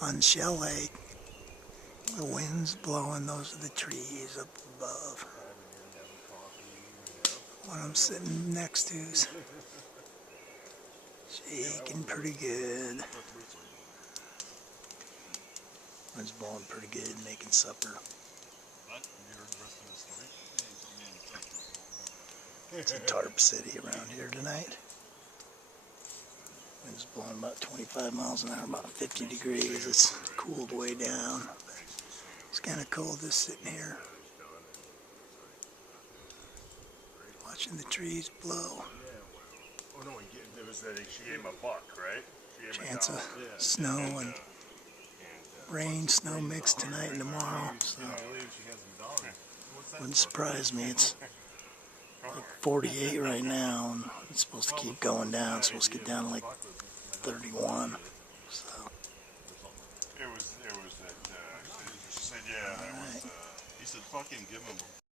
on Shell Lake. The wind's blowing, those are the trees up above. What I'm sitting next to is shaking pretty good. Wind's blowing pretty good, making supper. It's a tarp city around here tonight. Wind's blowing about 25 miles an hour, about 50 degrees. It's cooled way down. It's kind of cold just sitting here, watching the trees blow. Oh no, it was that she gave him a buck, right? Chance of snow and rain, snow mix tonight and tomorrow, so wouldn't surprise me. It's like 48 right now, and it's supposed to keep going down. It's supposed to get down to like 31. So. It was that, she said, yeah, All right. he said, fucking give him